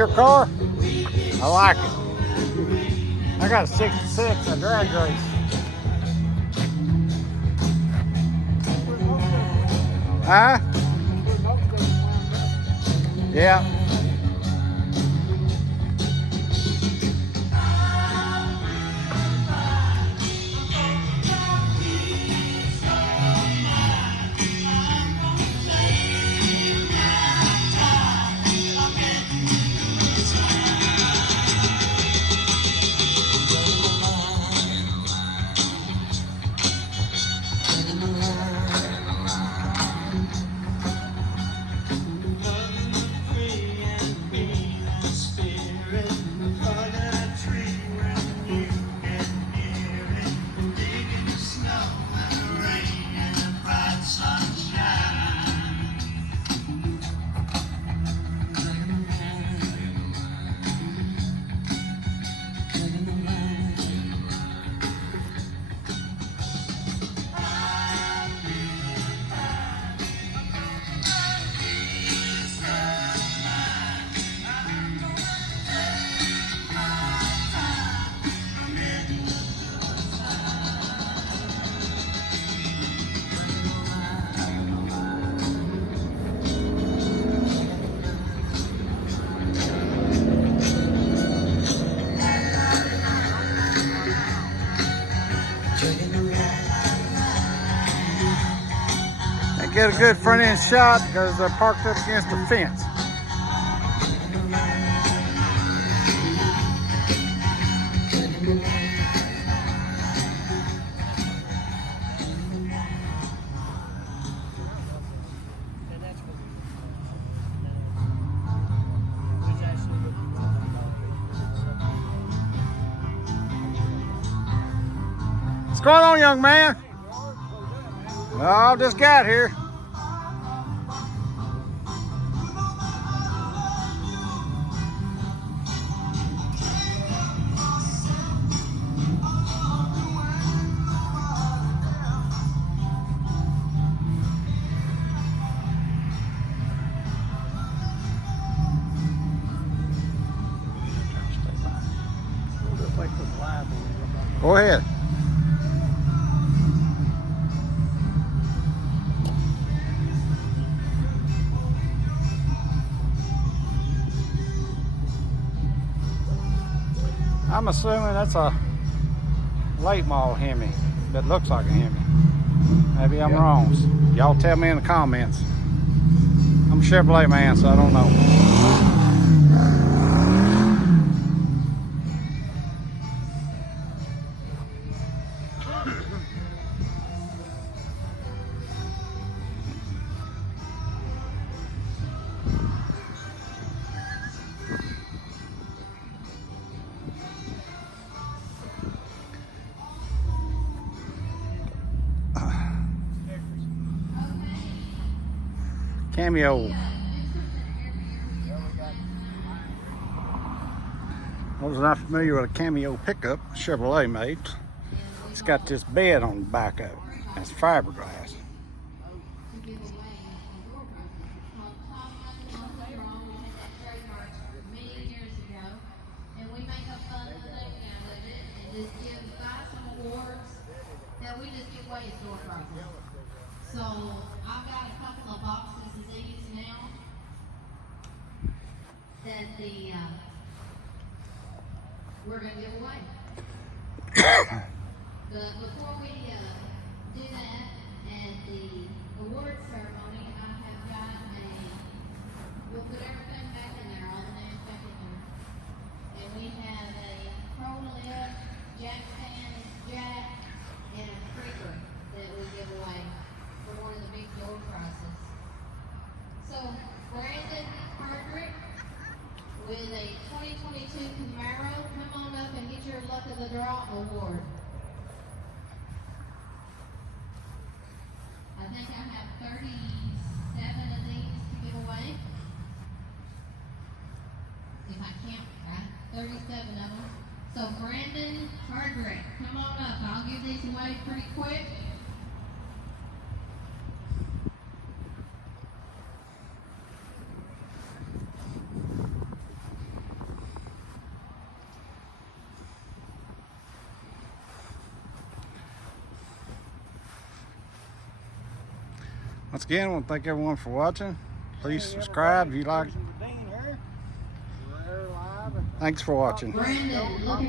your car? I like it. I got a 66, a drag race. Huh? Yeah. They get a good front end shot because they're parked up against the fence. What's going on, young man? Oh, just got here. Go ahead. I'm assuming that's a late model Hemi that looks like a Hemi. Maybe I'm wrong. Y'all tell me in the comments. I'm a Chevrolet man, so I don't know. Cameo. I was not familiar with a Cameo pickup Chevrolet made. It's got this bed on the back of it. That's fiberglass. So I've got a couple of boxes of these now that we're going to give away. But before we do that, at the award ceremony, I have got we'll put everything back in there, all the names back in there. And we have a Pro Lip, Jack Stand, Jack, and a Creeper that we give away for one of the big door prizes. So, Brandon Hardrick with a 2022 Camaro, come on up and get your Luck of the Draw award. I think I have 37 of these to give away. If I count right, 37 of them. So Brandon Hardrick, come on up. I'll give these away pretty quick. Once again, I want to thank everyone for watching. Please subscribe if you like. Thanks for watching. Brandon, looking